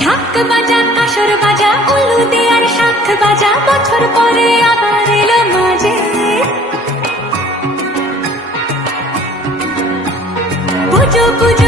ঢাক বাজা কাসর বাজা উলু দেয়ার শাখ বাজা, বছর পরে আবার এলো মাঝে। পুজো পুজো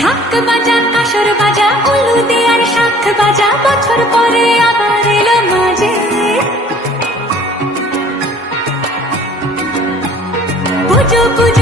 ঢাক বাজা, কাসর বাজা, উলু দেয়ার শাখ বাজা, বছর পরে আবার এলো মাঝে। পুজো পুজো